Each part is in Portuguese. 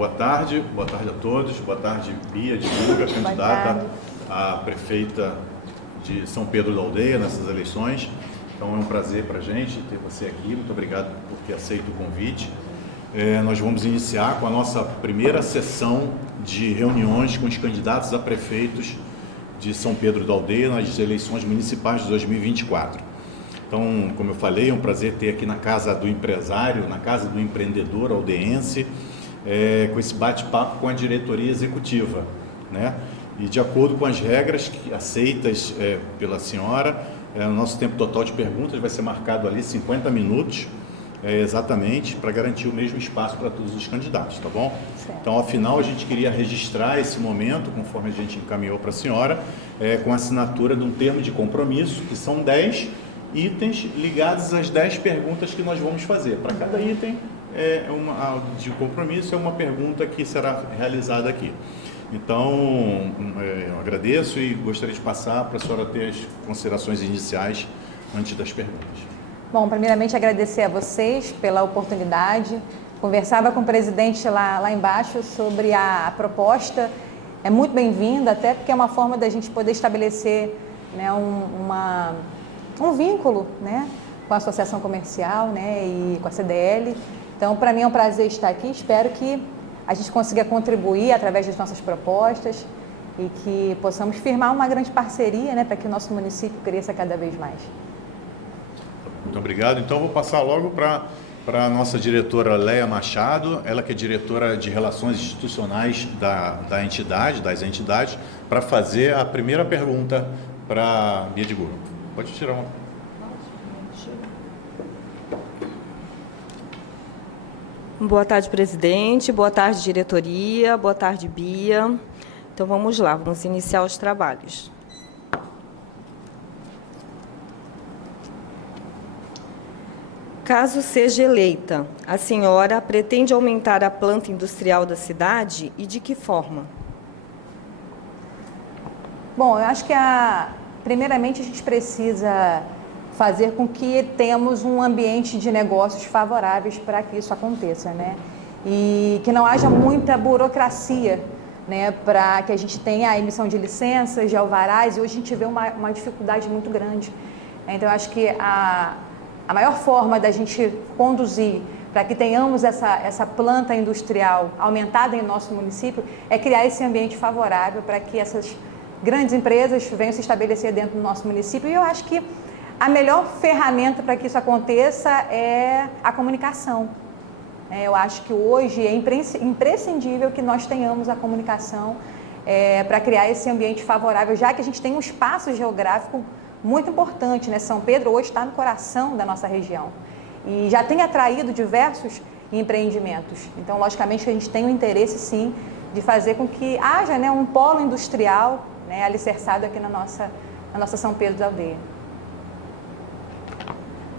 Boa tarde a todos. Boa tarde, Bia de Guga, candidata a prefeita de São Pedro da Aldeia nessas eleições. Então é um prazer para a gente ter você aqui. Muito obrigado por ter aceito o convite. Nós vamos iniciar com a nossa primeira sessão de reuniões com os candidatos a prefeitos de São Pedro da Aldeia nas eleições municipais de 2024. Então, como eu falei, é um prazer ter aqui na casa do empresário, na casa do empreendedor aldeense, com esse bate-papo com a diretoria executiva, né? E de acordo com as regras aceitas pela senhora, o nosso tempo total de perguntas vai ser marcado ali 50 minutos, exatamente, para garantir o mesmo espaço para todos os candidatos, tá bom? Certo. Então, afinal, a gente queria registrar esse momento, conforme a gente encaminhou para a senhora, com a assinatura de um termo de compromisso, que são 10 itens ligados às 10 perguntas que nós vamos fazer. Para cada item de compromisso, é uma pergunta que será realizada aqui. Então, eu agradeço e gostaria de passar para a senhora ter as considerações iniciais antes das perguntas. Bom, primeiramente agradecer a vocês pela oportunidade. Conversava com o presidente lá embaixo sobre a proposta. É muito bem-vinda, até porque é uma forma da gente poder estabelecer, né, um vínculo, né, com a associação comercial, né, e com a CDL. Então, para mim é um prazer estar aqui. Espero que a gente consiga contribuir através das nossas propostas e que possamos firmar uma grande parceria, né, para que o nosso município cresça cada vez mais. Muito obrigado. Então, eu vou passar logo para a nossa diretora Leia Machado, ela que é diretora de Relações Institucionais das entidades, para fazer a primeira pergunta para a Bia de Guga. Pode tirar uma. Boa tarde, presidente. Boa tarde, diretoria. Boa tarde, Bia. Então, vamos lá, vamos iniciar os trabalhos. Caso seja eleita, a senhora pretende aumentar a planta industrial da cidade e de que forma? Bom, eu acho que primeiramente a gente precisa fazer com que tenhamos um ambiente de negócios favoráveis para que isso aconteça, né? E que não haja muita burocracia, né? Para que a gente tenha a emissão de licenças, de alvarás, e hoje a gente vê uma dificuldade muito grande. Então, eu acho que a maior forma da gente conduzir para que tenhamos essa planta industrial aumentada em nosso município é criar esse ambiente favorável para que essas grandes empresas venham se estabelecer dentro do nosso município. E eu acho que a melhor ferramenta para que isso aconteça é a comunicação. Eu acho que hoje é imprescindível que nós tenhamos a comunicação para criar esse ambiente favorável, já que a gente tem um espaço geográfico muito importante, né? São Pedro hoje está no coração da nossa região e já tem atraído diversos empreendimentos. Então, logicamente, a gente tem o interesse, sim, de fazer com que haja, né, um polo industrial, né, alicerçado aqui na nossa São Pedro da Aldeia.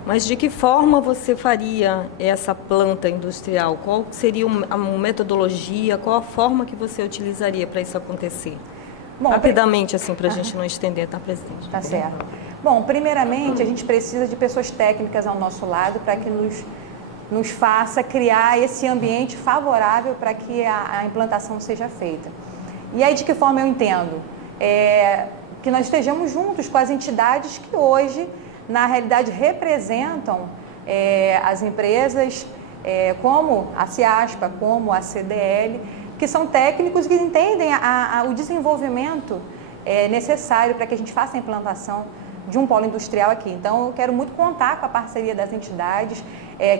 Mas de que forma você faria essa planta industrial? Qual seria a metodologia, qual a forma que você utilizaria para isso acontecer? Bom, rapidamente, assim, para a gente não estender, tá, presidente? Tá certo. Bom, primeiramente, a gente precisa de pessoas técnicas ao nosso lado para que nos faça criar esse ambiente favorável para que a implantação seja feita. E aí, de que forma eu entendo? Que nós estejamos juntos com as entidades que hoje, na realidade, representam as empresas, como a CIASPA, como a CDL, que são técnicos que entendem o desenvolvimento necessário para que a gente faça a implantação de um polo industrial aqui. Então, eu quero muito contar com a parceria das entidades,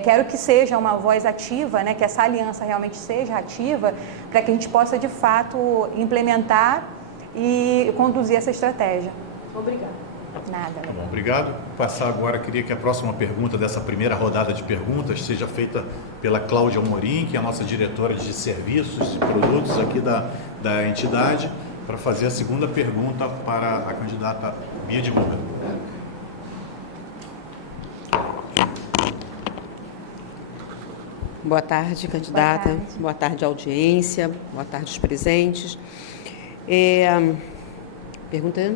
quero que seja uma voz ativa, né, que essa aliança realmente seja ativa, para que a gente possa, de fato, implementar e conduzir essa estratégia. Obrigada. Nada. Tá bom, obrigado. Vou passar agora, queria que a próxima pergunta dessa primeira rodada de perguntas seja feita pela Cláudia Amorim, que é a nossa diretora de serviços e produtos aqui da entidade, para fazer a segunda pergunta para a candidata Bia de Guga. Boa tarde, candidata. Boa tarde, audiência. Boa tarde, os presentes. Pergunta.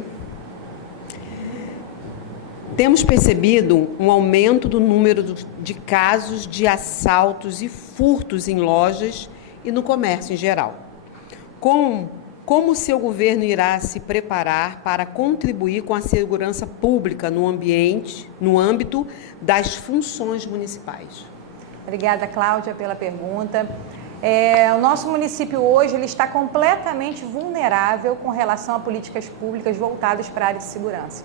Temos percebido um aumento do número de casos de assaltos e furtos em lojas e no comércio em geral. Como o seu governo irá se preparar para contribuir com a segurança pública no âmbito das funções municipais? Obrigada, Cláudia, pela pergunta. O nosso município hoje ele está completamente vulnerável com relação a políticas públicas voltadas para a área de segurança.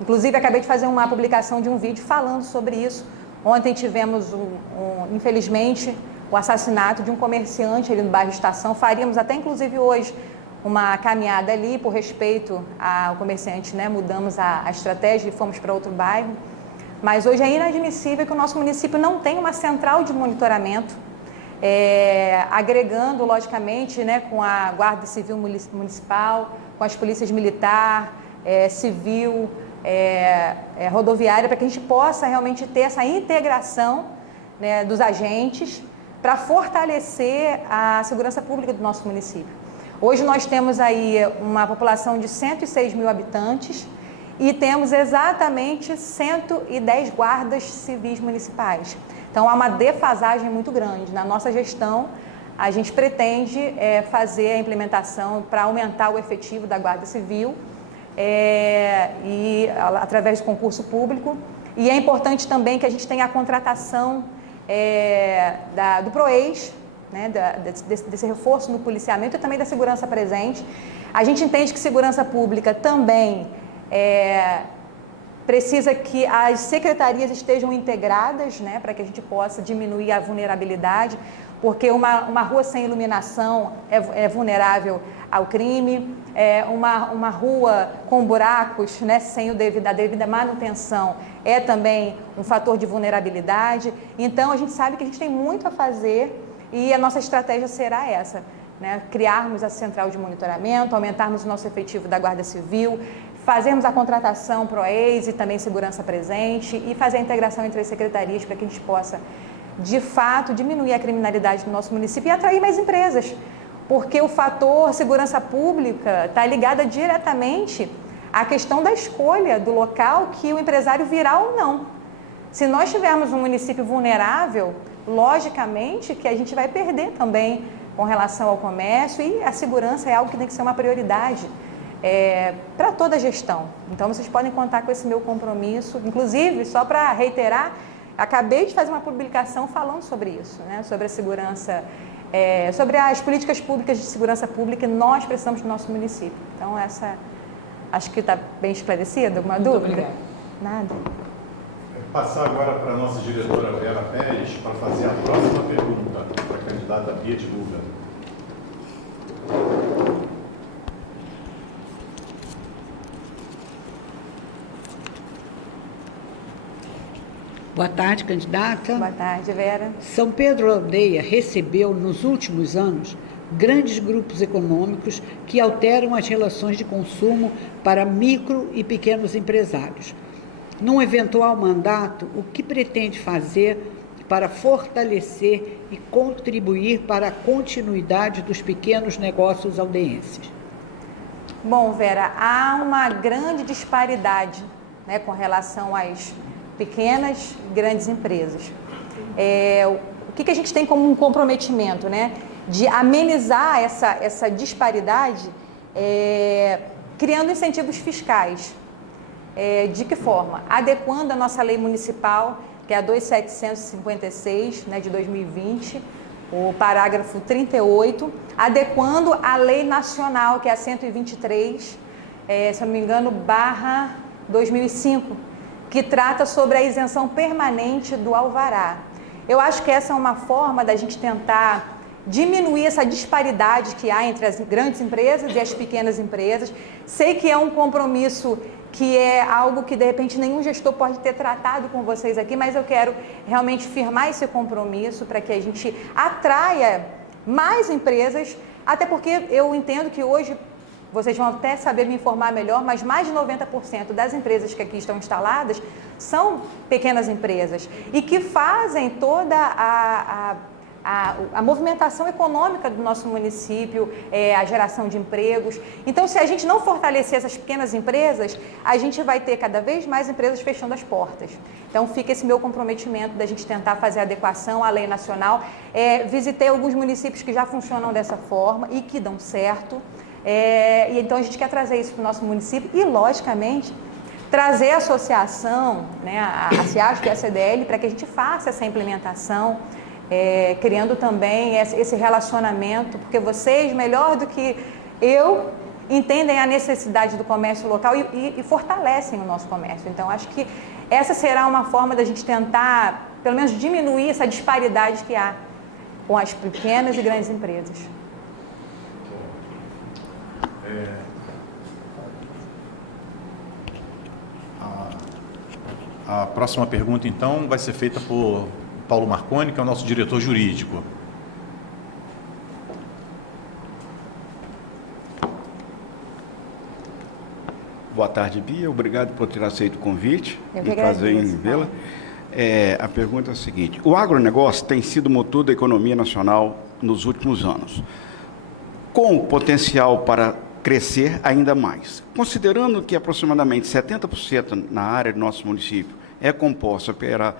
Inclusive, acabei de fazer uma publicação de um vídeo falando sobre isso. Ontem tivemos, infelizmente, o assassinato de um comerciante ali no bairro Estação. Faríamos até, inclusive, hoje uma caminhada ali por respeito ao comerciante, né? Mudamos a estratégia e fomos para outro bairro. Mas hoje é inadmissível que o nosso município não tenha uma central de monitoramento, agregando, logicamente, né, com a Guarda Civil Municipal, com as polícias militar, civil, rodoviária, para que a gente possa realmente ter essa integração, né, dos agentes para fortalecer a segurança pública do nosso município. Hoje nós temos aí uma população de 106 mil habitantes e temos exatamente 110 guardas civis municipais. Então há uma defasagem muito grande. Na nossa gestão, a gente pretende fazer a implementação para aumentar o efetivo da Guarda Civil e através do concurso público. E é importante também que a gente tenha a contratação do PROEIS, né, desse reforço no policiamento e também da segurança presente. A gente entende que segurança pública também precisa que as secretarias estejam integradas, né, para que a gente possa diminuir a vulnerabilidade, porque uma rua sem iluminação é vulnerável ao crime, uma rua com buracos, né, sem a devida manutenção é também um fator de vulnerabilidade. Então, a gente sabe que a gente tem muito a fazer e a nossa estratégia será essa, né, criarmos a central de monitoramento, aumentarmos o nosso efetivo da Guarda Civil, fazermos a contratação PROEIS e também segurança presente e fazer a integração entre as secretarias para que a gente possa, de fato, diminuir a criminalidade no nosso município e atrair mais empresas, porque o fator segurança pública está ligado diretamente à questão da escolha do local que o empresário virá ou não. Se nós tivermos um município vulnerável, logicamente que a gente vai perder também com relação ao comércio, e a segurança é algo que tem que ser uma prioridade para toda a gestão. Então vocês podem contar com esse meu compromisso. Inclusive, só para reiterar, acabei de fazer uma publicação falando sobre isso, né? Sobre a segurança, sobre as políticas públicas de segurança pública que nós precisamos no nosso município. Então acho que está bem esclarecido. Alguma dúvida? Obrigada. Nada. Passar agora para a nossa diretora Vera Pérez para fazer a próxima pergunta para a candidata Bia de Guga. Boa tarde, candidata. Boa tarde, Vera. São Pedro Aldeia recebeu, nos últimos anos, grandes grupos econômicos que alteram as relações de consumo para micro e pequenos empresários. Num eventual mandato, o que pretende fazer para fortalecer e contribuir para a continuidade dos pequenos negócios aldeenses? Bom, Vera, há uma grande disparidade, né, com relação às pequenas e grandes empresas. O que a gente tem como um comprometimento, né, de amenizar essa disparidade, criando incentivos fiscais. De que forma? Adequando a nossa lei municipal, que é a 2756, né, de 2020, o parágrafo 38, adequando a lei nacional, que é a 123, se eu não me engano, / 2005, que trata sobre a isenção permanente do alvará. Eu acho que essa é uma forma da gente tentar diminuir essa disparidade que há entre as grandes empresas e as pequenas empresas. Sei que é um compromisso que é algo que, de repente, nenhum gestor pode ter tratado com vocês aqui, mas eu quero realmente firmar esse compromisso para que a gente atraia mais empresas, até porque eu entendo que hoje, vocês vão até saber me informar melhor, mas mais de 90% das empresas que aqui estão instaladas são pequenas empresas e que fazem toda a movimentação econômica do nosso município, a geração de empregos. Então, se a gente não fortalecer essas pequenas empresas, a gente vai ter cada vez mais empresas fechando as portas. Então, fica esse meu comprometimento da gente tentar fazer a adequação à lei nacional. Visitei alguns municípios que já funcionam dessa forma e que dão certo. E então, a gente quer trazer isso para o nosso município e, logicamente, trazer a associação, né, a CIASP e a CDL, para que a gente faça essa implementação, criando também esse relacionamento, porque vocês, melhor do que eu, entendem a necessidade do comércio local e fortalecem o nosso comércio. Então, acho que essa será uma forma da gente tentar, pelo menos, diminuir essa disparidade que há com as pequenas e grandes empresas. A próxima pergunta, então, vai ser feita por Paulo Marconi, que é o nosso diretor jurídico. Boa tarde, Bia. Obrigado por ter aceito o convite e prazer em vê-la. A pergunta é a seguinte: o agronegócio tem sido motor da economia nacional nos últimos anos, com potencial para crescer ainda mais. Considerando que aproximadamente 70% na área do nosso município é composta pela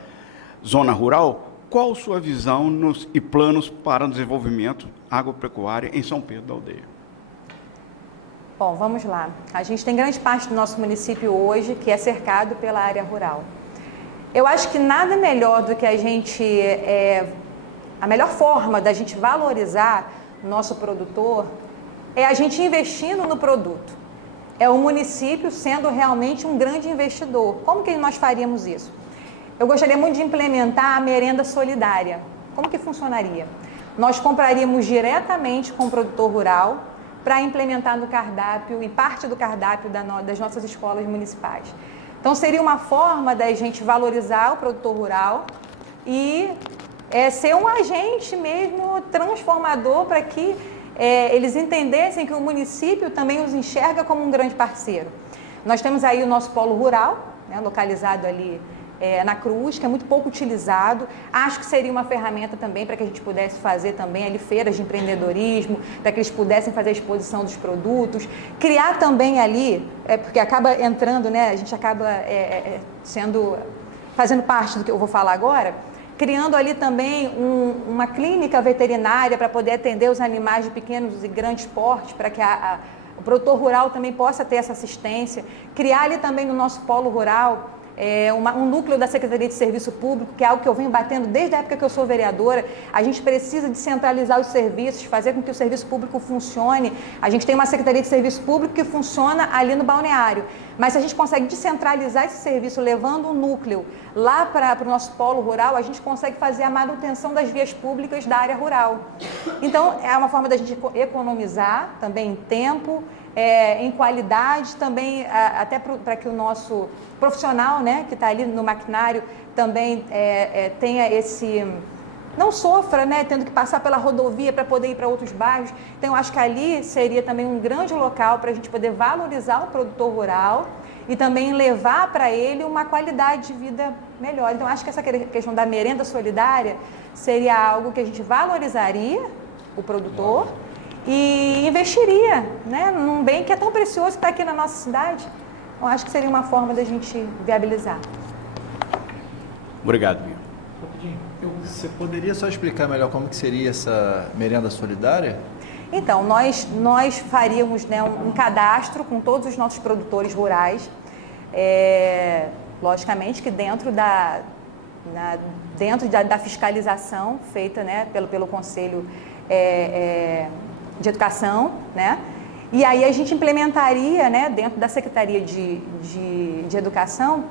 zona rural, qual sua visão e planos para o desenvolvimento agropecuário em São Pedro da Aldeia? Bom, vamos lá. A gente tem grande parte do nosso município hoje que é cercado pela área rural. Eu acho que nada melhor do que a gente... a melhor forma da gente valorizar o nosso produtor é a gente investindo no produto. É o município sendo realmente um grande investidor. Como que nós faríamos isso? Eu gostaria muito de implementar a merenda solidária. Como que funcionaria? Nós compraríamos diretamente com o produtor rural para implementar no cardápio, em parte do cardápio das nossas escolas municipais. Então, seria uma forma da gente valorizar o produtor rural e ser um agente mesmo transformador para que eles entendessem que o município também os enxerga como um grande parceiro. Nós temos aí o nosso polo rural, né, localizado ali na Cruz, que é muito pouco utilizado. Acho que seria uma ferramenta também para que a gente pudesse fazer também ali feiras de empreendedorismo, para que eles pudessem fazer a exposição dos produtos, criar também ali, porque acaba entrando, né, a gente acaba fazendo parte do que eu vou falar agora, criando ali também uma clínica veterinária para poder atender os animais de pequenos e grandes portes, para que o produtor rural também possa ter essa assistência. Criar ali também no nosso polo rural um núcleo da Secretaria de Serviço Público, que é algo que eu venho batendo desde a época que eu sou vereadora. A gente precisa descentralizar os serviços, fazer com que o serviço público funcione. A gente tem uma Secretaria de Serviço Público que funciona ali no balneário, mas se a gente consegue descentralizar esse serviço, levando um núcleo lá para o nosso polo rural, a gente consegue fazer a manutenção das vias públicas da área rural. Então, é uma forma da gente economizar também em tempo, em qualidade, também até para que o nosso profissional, né, que está ali no maquinário também tenha não sofra, né, tendo que passar pela rodovia para poder ir para outros bairros. Então, eu acho que ali seria também um grande local para a gente poder valorizar o produtor rural e também levar para ele uma qualidade de vida melhor. Então, acho que essa questão da merenda solidária seria algo que a gente valorizaria o produtor e investiria, né, num bem que é tão precioso que está aqui na nossa cidade. Então, acho que seria uma forma da gente viabilizar. Obrigado, Bia. Você poderia só explicar melhor como que seria essa merenda solidária? Então, nós faríamos, né, um cadastro com todos os nossos produtores rurais, logicamente que dentro da fiscalização feita, né, pelo Conselho de Educação, né? E aí a gente implementaria, né, dentro da Secretaria de Educação,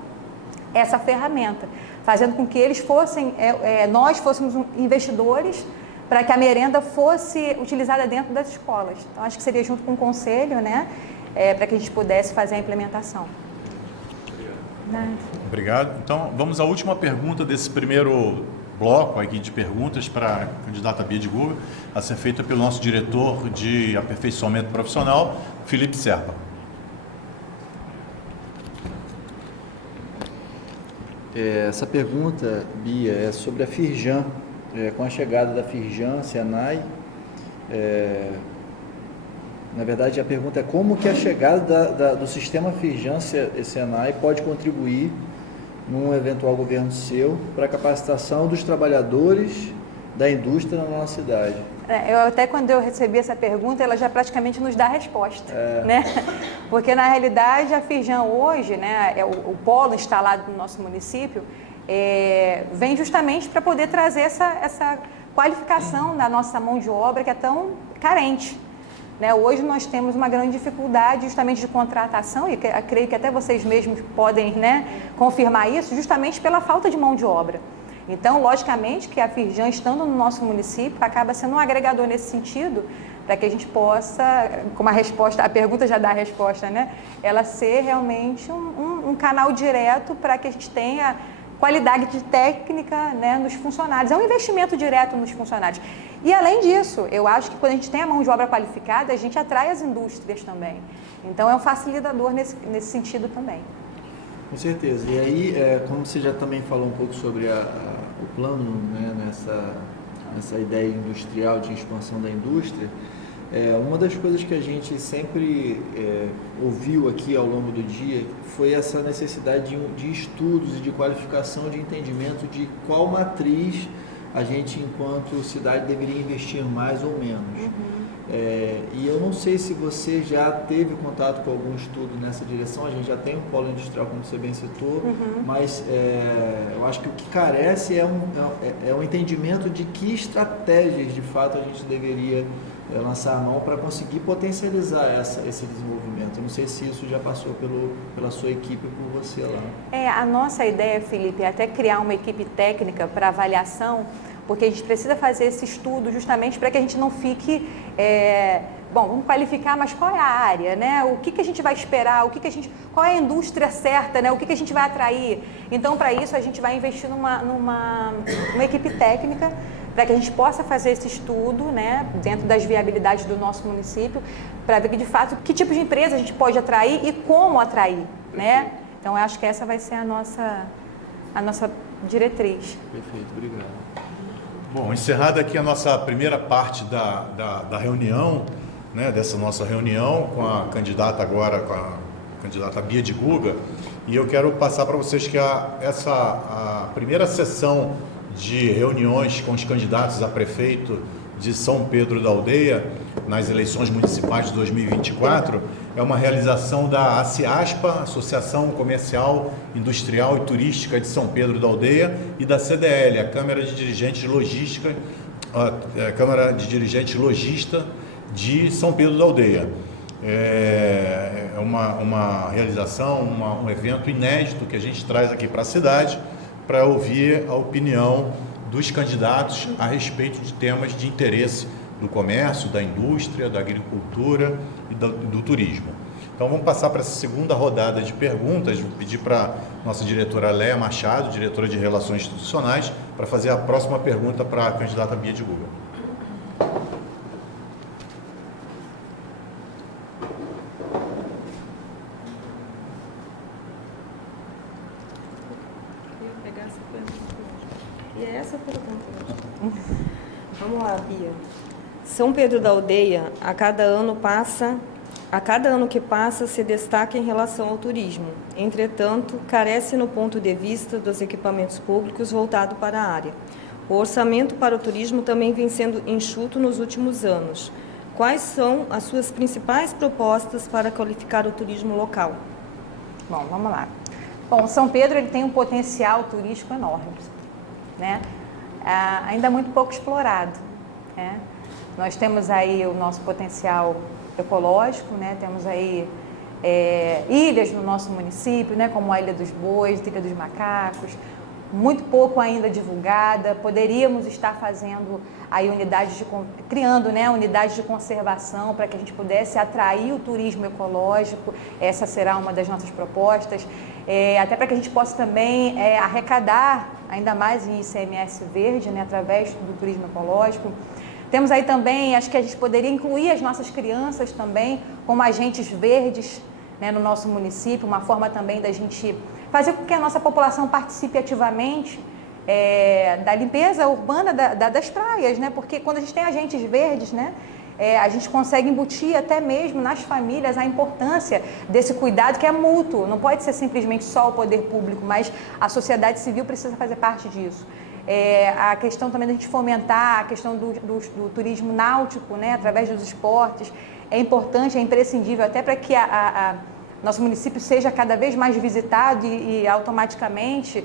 essa ferramenta, fazendo com que eles nós fôssemos investidores para que a merenda fosse utilizada dentro das escolas. Então, acho que seria junto com o Conselho, né, para que a gente pudesse fazer a implementação. Obrigado. Então, vamos à última pergunta desse primeiro bloco aqui de perguntas para a candidata Bia de Guga, a ser feita pelo nosso diretor de aperfeiçoamento profissional, Felipe Serpa. Essa pergunta, Bia, é sobre a Firjan, com a chegada da Firjan, Senai, na verdade a pergunta é como que a chegada do sistema Firjan, Senai pode contribuir num eventual governo seu para a capacitação dos trabalhadores da indústria na nossa cidade. Quando eu recebi essa pergunta, ela já praticamente nos dá a resposta, né? Porque na realidade a Firjan hoje, né, o polo instalado no nosso município, vem justamente para poder trazer essa qualificação da nossa mão de obra que é tão carente. Né? Hoje nós temos uma grande dificuldade justamente de contratação, e creio que até vocês mesmos podem, né, confirmar isso, justamente pela falta de mão de obra. Então, logicamente que a Firjan, estando no nosso município, acaba sendo um agregador nesse sentido, para que a gente possa, como a pergunta já dá a resposta, né? Ela ser realmente um canal direto para que a gente tenha qualidade técnica, né, nos funcionários. É um investimento direto nos funcionários. E além disso, eu acho que quando a gente tem a mão de obra qualificada, a gente atrai as indústrias também. Então, é um facilitador nesse sentido também. Com certeza. E aí, como você já também falou um pouco sobre o plano, né, nessa ideia industrial de expansão da indústria, uma das coisas que a gente sempre ouviu aqui ao longo do dia foi essa necessidade de estudos e de qualificação, de entendimento de qual matriz a gente, enquanto cidade, deveria investir mais ou menos. E eu não sei se você já teve contato com algum estudo nessa direção. A gente já tem um polo industrial, como você bem citou, mas eu acho que o que carece é um entendimento de que estratégias, de fato, a gente deveria lançar a mão para conseguir potencializar esse desenvolvimento. Eu não sei se isso já passou pela sua equipe ou por você lá. A nossa ideia, Felipe, é até criar uma equipe técnica para avaliação, porque a gente precisa fazer esse estudo justamente para que a gente não fique... vamos qualificar, mas qual é a área, né? O que a gente vai esperar? Qual é a indústria certa, né? O que a gente vai atrair? Então, para isso, a gente vai investir numa equipe técnica para que a gente possa fazer esse estudo, né, dentro das viabilidades do nosso município, para ver que, de fato, que tipo de empresa a gente pode atrair e como atrair, né? Então, eu acho que essa vai ser a nossa diretriz. Perfeito, obrigado. Bom, encerrada aqui a nossa primeira parte da reunião, né, dessa nossa reunião com a candidata Bia de Guga, e eu quero passar para vocês que a primeira sessão de reuniões com os candidatos a prefeito de São Pedro da Aldeia, nas eleições municipais de 2024, é uma realização da ACIASPA, Associação Comercial, Industrial e Turística de São Pedro da Aldeia, e da CDL, a Câmara de Dirigentes Logística, Câmara de Dirigentes Logista de São Pedro da Aldeia. É uma realização, um evento inédito que a gente traz aqui para a cidade, para ouvir a opinião dos candidatos a respeito de temas de interesse do comércio, da indústria, da agricultura e do turismo. Então vamos passar para essa segunda rodada de perguntas. Vou pedir para a nossa diretora Léa Machado, diretora de Relações Institucionais, para fazer a próxima pergunta para a candidata Bia de Guga. E é essa a pergunta. Vamos lá, Bia. São Pedro da Aldeia, a cada ano que passa, se destaca em relação ao turismo. Entretanto, carece no ponto de vista dos equipamentos públicos voltado para a área. O orçamento para o turismo também vem sendo enxuto nos últimos anos. Quais são as suas principais propostas para qualificar o turismo local? Bom, vamos lá. Bom, São Pedro ele tem um potencial turístico enorme, né? Ainda muito pouco explorado, né? Nós temos aí o nosso potencial ecológico, né? Temos aí ilhas no nosso município, né? Como a Ilha dos Bois, a Ilha dos Macacos, muito pouco ainda divulgada. Poderíamos estar fazendo aí criando, né, unidades de conservação para que a gente pudesse atrair o turismo ecológico. Essa será uma das nossas propostas, até para que a gente possa também arrecadar ainda mais em ICMS verde, né, através do turismo ecológico. Temos aí também, acho que a gente poderia incluir as nossas crianças também como agentes verdes, né, no nosso município, uma forma também da gente fazer com que a nossa população participe ativamente da limpeza urbana das praias, né? Porque quando a gente tem agentes verdes, né? A gente consegue embutir até mesmo nas famílias a importância desse cuidado que é mútuo. Não pode ser simplesmente só o poder público, mas a sociedade civil precisa fazer parte disso. A questão também da gente fomentar a questão do turismo náutico, né, através dos esportes, é importante, é imprescindível, até para que nosso município seja cada vez mais visitado e automaticamente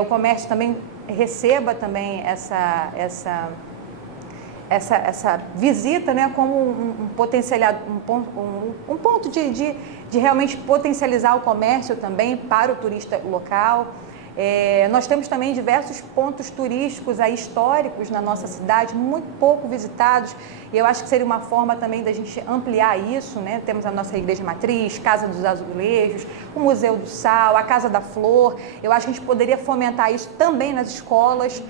o comércio também receba também essa visita, né, como um ponto de realmente potencializar o comércio também para o turista local. Nós temos também diversos pontos turísticos aí, históricos na nossa cidade, muito pouco visitados, e eu acho que seria uma forma também da gente ampliar isso, né? Temos a nossa Igreja Matriz, Casa dos Azulejos, o Museu do Sal, a Casa da Flor. Eu acho que a gente poderia fomentar isso também nas escolas.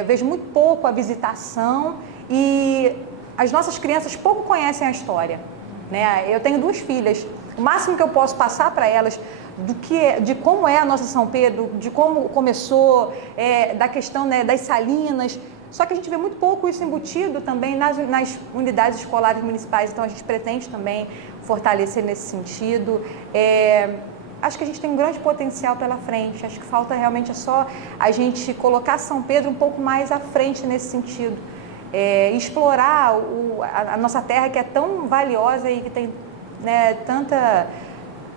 Eu vejo muito pouco a visitação e as nossas crianças pouco conhecem a história, né? Eu tenho 2 filhas, o máximo que eu posso passar para elas de como é a nossa São Pedro, de como começou, da questão, né, das salinas. Só que a gente vê muito pouco isso embutido também nas unidades escolares municipais, então a gente pretende também fortalecer nesse sentido. Acho que a gente tem um grande potencial pela frente, acho que falta realmente só a gente colocar São Pedro um pouco mais à frente nesse sentido. Explorar a nossa terra, que é tão valiosa e que tem, né,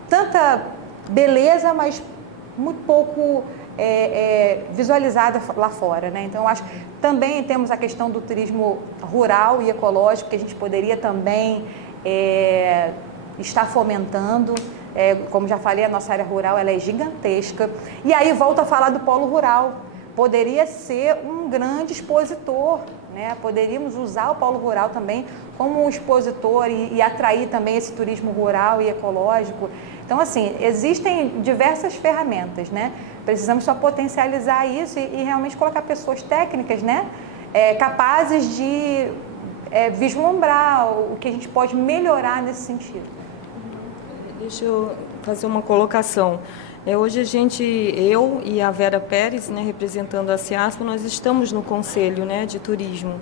tanta beleza, mas muito pouco visualizada lá fora, né? Então, eu acho que também temos a questão do turismo rural e ecológico, que a gente poderia também estar fomentando. Como já falei, a nossa área rural ela é gigantesca. E aí, volto a falar do polo rural. Poderia ser um grande expositor, né? Poderíamos usar o polo rural também como um expositor e atrair também esse turismo rural e ecológico. Então, assim, existem diversas ferramentas, né? Precisamos só potencializar isso e realmente colocar pessoas técnicas, né? Capazes de vislumbrar o que a gente pode melhorar nesse sentido. Deixa eu fazer uma colocação. Hoje eu e a Vera Pérez, né, representando a CIASPA, nós estamos no Conselho, né, de Turismo.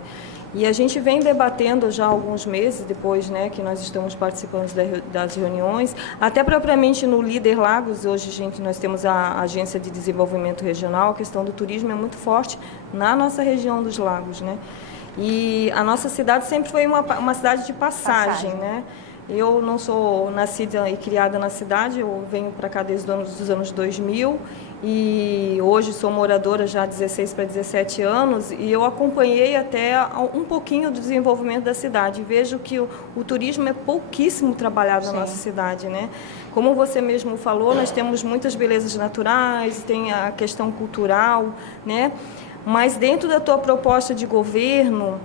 E a gente vem debatendo já há alguns meses, depois, né, que nós estamos participando das reuniões, até propriamente no Líder Lagos. Hoje nós temos a Agência de Desenvolvimento Regional, a questão do turismo é muito forte na nossa região dos lagos, né? E a nossa cidade sempre foi uma cidade de passagem, né? Eu não sou nascida e criada na cidade, eu venho para cá desde os anos 2000 e hoje sou moradora já há 16 para 17 anos e eu acompanhei até um pouquinho do desenvolvimento da cidade. Vejo que o turismo é pouquíssimo trabalhado na nossa cidade, né? Como você mesmo falou, nós temos muitas belezas naturais, tem a questão cultural, né? Mas dentro da tua proposta de governo,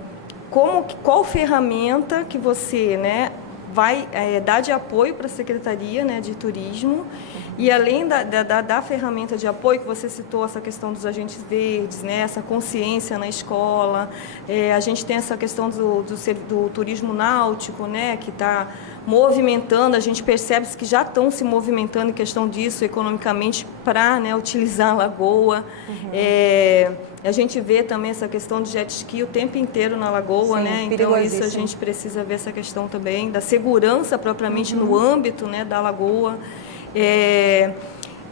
qual ferramenta que você, né, vai dar de apoio para a Secretaria, né, de Turismo, e além da ferramenta de apoio que você citou, essa questão dos agentes verdes, né, essa consciência na escola, a gente tem essa questão do turismo náutico, né, que está movimentando, a gente percebe que já estão se movimentando em questão disso economicamente para, né, utilizar a lagoa. A gente vê também essa questão de jet ski o tempo inteiro na lagoa, sim, né? Então isso a gente precisa ver essa questão também da segurança propriamente no âmbito, né, da lagoa.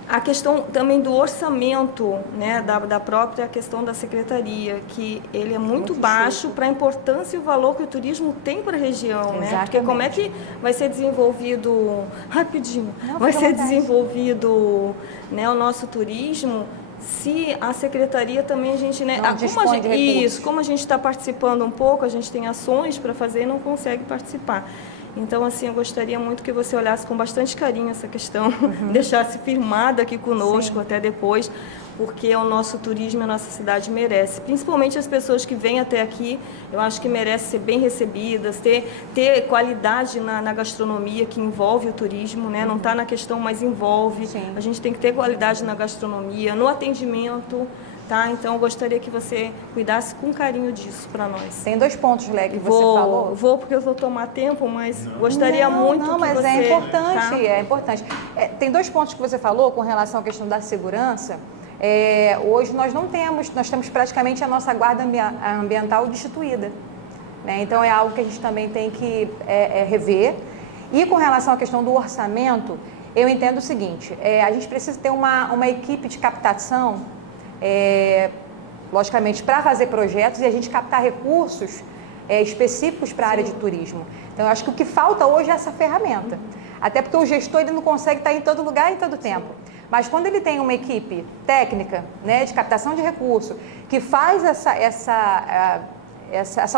A questão também do orçamento, né, da própria questão da secretaria, que ele é muito baixo para a importância e o valor que o turismo tem para a região, né? Porque como é que vai ser desenvolvido, rapidinho, vai ser desenvolvido, né, o nosso turismo se a secretaria também a gente, né, como a gente está participando um pouco, a gente tem ações para fazer e não consegue participar. Então, assim, eu gostaria muito que você olhasse com bastante carinho essa questão, deixasse firmada aqui conosco, sim, até depois, porque o nosso turismo, a nossa cidade merece. Principalmente as pessoas que vêm até aqui, eu acho que merecem ser bem recebidas, ter qualidade na gastronomia que envolve o turismo, né? Não está na questão, mas envolve. Sim. A gente tem que ter qualidade na gastronomia, no atendimento. Tá? Então, eu gostaria que você cuidasse com carinho disso para nós. Tem 2 pontos, Lé, que você falou. Vou porque eu vou tomar tempo, mas gostaria muito que mas você... é importante, é importante. Tem 2 pontos que você falou com relação à questão da segurança. hoje nós não temos, nós temos praticamente a nossa guarda ambiental destituída, né? Então é algo que a gente também tem que rever. E com relação à questão do orçamento, eu entendo o seguinte, a gente precisa ter uma equipe de captação, logicamente, para fazer projetos e a gente captar recursos específicos para a área de turismo. Então, eu acho que o que falta hoje é essa ferramenta. Até porque o gestor ele não consegue estar em todo lugar e em todo tempo. Mas quando ele tem uma equipe técnica, né, de captação de recursos, que faz essa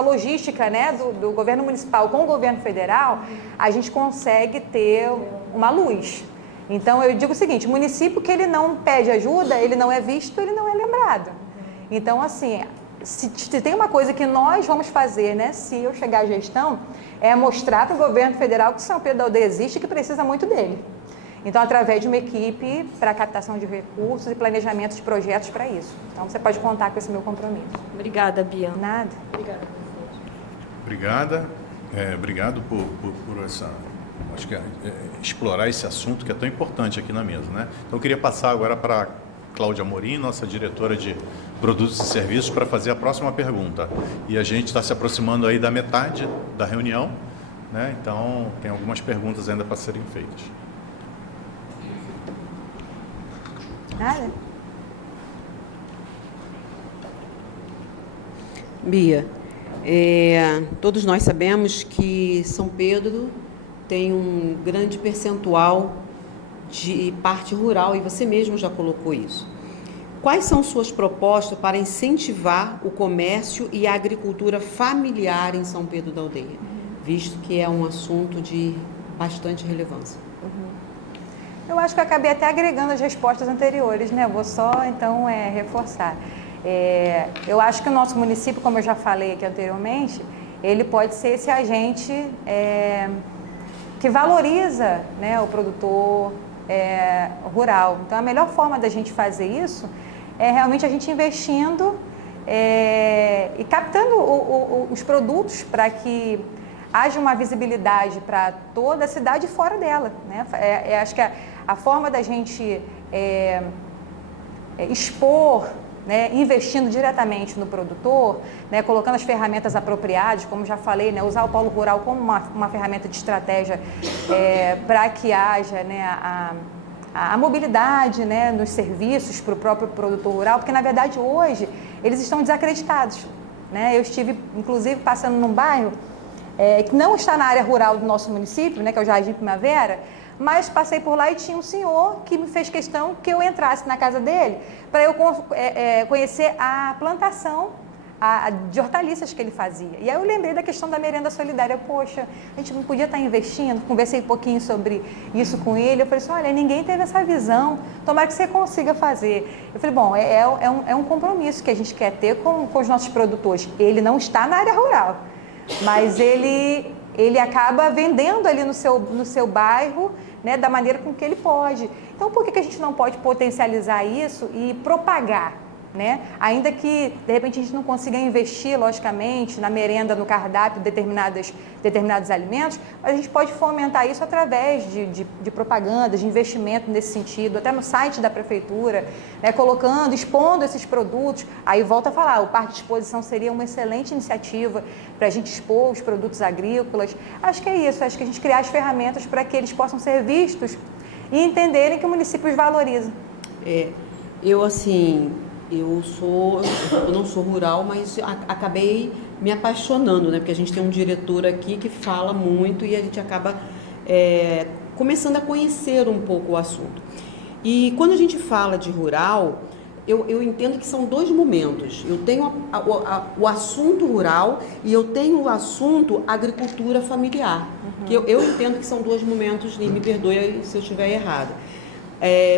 logística, né, do governo municipal com o governo federal, a gente consegue ter uma luz. Então, eu digo o seguinte, o município que ele não pede ajuda, ele não é visto, ele não é lembrado. Então, assim, se tem uma coisa que nós vamos fazer, né, se eu chegar à gestão, é mostrar para o governo federal que São Pedro da Aldeia existe e que precisa muito dele. Então, através de uma equipe para captação de recursos e planejamento de projetos para isso. Então, você pode contar com esse meu compromisso. Obrigada, Bia. Nada. Obrigada. Obrigado por essa, acho que explorar esse assunto que é tão importante aqui na mesa, né? Então, eu queria passar agora para a Cláudia Amorim, nossa diretora de Produtos e Serviços, para fazer a próxima pergunta. E a gente está se aproximando aí da metade da reunião, né? Então, tem algumas perguntas ainda para serem feitas. Nada. Bia, todos nós sabemos que São Pedro tem um grande percentual de parte rural, e você mesmo já colocou isso. Quais são suas propostas para incentivar o comércio e a agricultura familiar em São Pedro da Aldeia, visto que é um assunto de bastante relevância? Eu acho que eu acabei até agregando as respostas anteriores, né? Vou só, então, reforçar. Eu acho que o nosso município, como eu já falei aqui anteriormente, ele pode ser esse agente que valoriza, né, o produtor rural. Então, a melhor forma da gente fazer isso é realmente a gente investindo e captando os produtos para que haja uma visibilidade para toda a cidade e fora dela, né? Acho que a forma da gente expor, né, investindo diretamente no produtor, né, colocando as ferramentas apropriadas, como já falei, né, usar o polo rural como uma ferramenta de estratégia para que haja, né, a mobilidade, né, nos serviços para o próprio produtor rural, porque na verdade hoje eles estão desacreditados, né? Eu estive inclusive passando num bairro que não está na área rural do nosso município, né, que é o Jardim Primavera, mas passei por lá e tinha um senhor que me fez questão que eu entrasse na casa dele para eu conhecer a plantação de hortaliças que ele fazia. E aí eu lembrei da questão da merenda solidária. Poxa, a gente não podia estar investindo? Conversei um pouquinho sobre isso com ele. Eu falei assim, olha, ninguém teve essa visão, tomara que você consiga fazer. Eu falei, bom, é um compromisso que a gente quer ter com os nossos produtores. Ele não está na área rural, mas ele acaba vendendo ali no seu bairro, né, da maneira com que ele pode. Então, por que a gente não pode potencializar isso e propagar, né? Ainda que, de repente, a gente não consiga investir, logicamente, na merenda, no cardápio, determinados alimentos, mas a gente pode fomentar isso através de propaganda, de investimento nesse sentido, até no site da prefeitura, né, expondo esses produtos. Aí volta a falar, o parque de exposição seria uma excelente iniciativa para a gente expor os produtos agrícolas. Acho que é isso, acho que a gente criar as ferramentas para que eles possam ser vistos e entenderem que o município os valoriza. Eu não sou rural, mas acabei me apaixonando, né? Porque a gente tem um diretor aqui que fala muito e a gente acaba começando a conhecer um pouco o assunto. E quando a gente fala de rural, eu entendo que são dois momentos. Eu tenho o assunto rural e eu tenho o assunto agricultura familiar. Que eu entendo que são dois momentos, e me perdoe se eu estiver errada.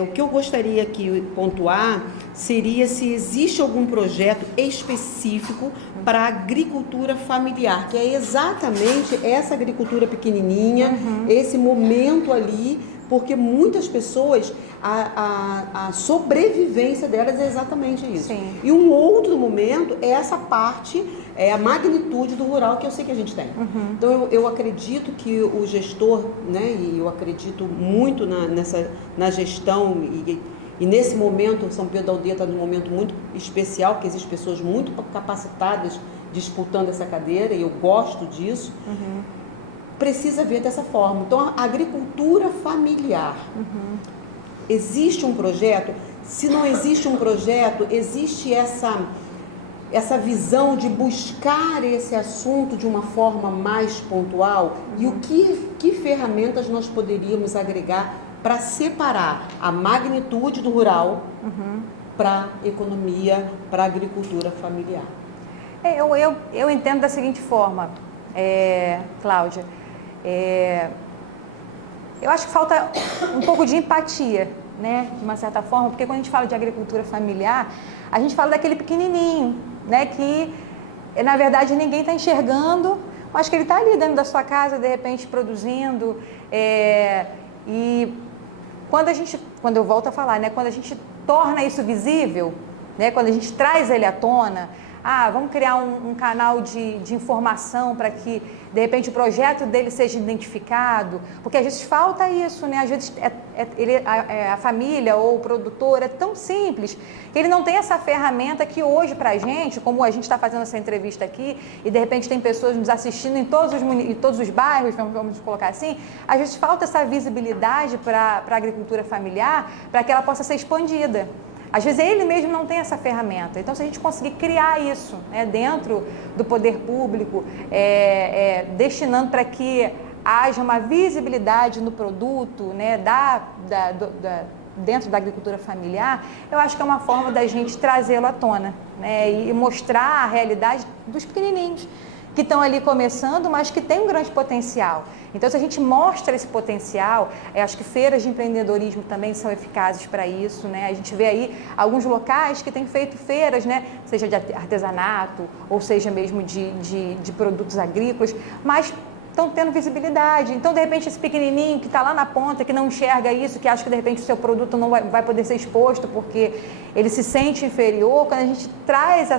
O que eu gostaria aqui pontuar seria se existe algum projeto específico para a agricultura familiar, que é exatamente essa agricultura pequenininha, esse momento ali, porque muitas pessoas, a sobrevivência delas é exatamente isso. Sim. E um outro momento é essa parte, a magnitude do rural que eu sei que a gente tem. Então, eu acredito que o gestor, né, e eu acredito muito na gestão E nesse momento, São Pedro da Aldeia está num momento muito especial, porque existem pessoas muito capacitadas disputando essa cadeira, e eu gosto disso. Precisa ver dessa forma. Então, a agricultura familiar. Existe um projeto? Se não existe um projeto, existe essa visão de buscar esse assunto de uma forma mais pontual? E que ferramentas nós poderíamos agregar para separar a magnitude do rural para a economia, para a agricultura familiar? Eu entendo da seguinte forma, Cláudia, eu acho que falta um pouco de empatia, né, de uma certa forma, porque quando a gente fala de agricultura familiar, a gente fala daquele pequenininho, né, que na verdade ninguém está enxergando, mas que ele está ali dentro da sua casa, de repente produzindo, e quando eu volto a falar, né, quando a gente torna isso visível, né, quando a gente traz ele à tona, vamos criar um canal de informação para que, de repente, o projeto dele seja identificado, porque às vezes falta isso, né? Às vezes a família ou o produtor é tão simples que ele não tem essa ferramenta que hoje, para a gente, como a gente está fazendo essa entrevista aqui, e de repente tem pessoas nos assistindo em todos os bairros, vamos colocar assim, às vezes falta essa visibilidade para a agricultura familiar, para que ela possa ser expandida. Às vezes ele mesmo não tem essa ferramenta. Então, se a gente conseguir criar isso, né, dentro do poder público, destinando para que haja uma visibilidade no produto, né, dentro da agricultura familiar, eu acho que é uma forma da gente trazê-lo à tona, né, e mostrar a realidade dos pequenininhos, que estão ali começando, mas que tem um grande potencial. Então, se a gente mostra esse potencial, acho que feiras de empreendedorismo também são eficazes para isso, né? A gente vê aí alguns locais que têm feito feiras, né? Seja de artesanato, ou seja mesmo de produtos agrícolas, mas estão tendo visibilidade. Então, de repente, esse pequenininho que está lá na ponta, que não enxerga isso, que acha que, de repente, o seu produto não vai poder ser exposto porque ele se sente inferior, quando a gente traz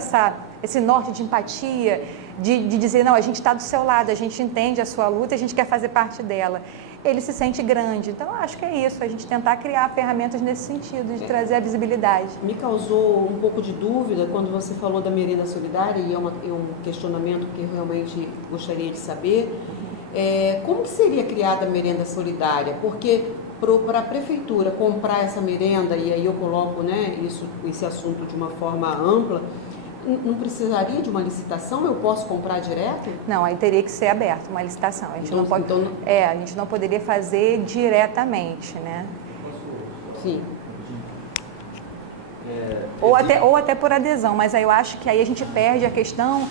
esse norte de empatia, de dizer, não, a gente está do seu lado, a gente entende a sua luta, a gente quer fazer parte dela, ele se sente grande. Então, acho que é isso, a gente tentar criar ferramentas nesse sentido, de trazer a visibilidade. Me causou um pouco de dúvida quando você falou da merenda solidária, e é um questionamento que eu realmente gostaria de saber. Como que seria criada a merenda solidária? Porque para a prefeitura comprar essa merenda, e aí eu coloco, né, esse assunto de uma forma ampla, não precisaria de uma licitação? Eu posso comprar direto? Não, aí teria que ser aberto uma licitação. A gente não pode, a gente não poderia fazer diretamente, né? Sim. Ou até por adesão, mas aí eu acho que aí a gente perde a questão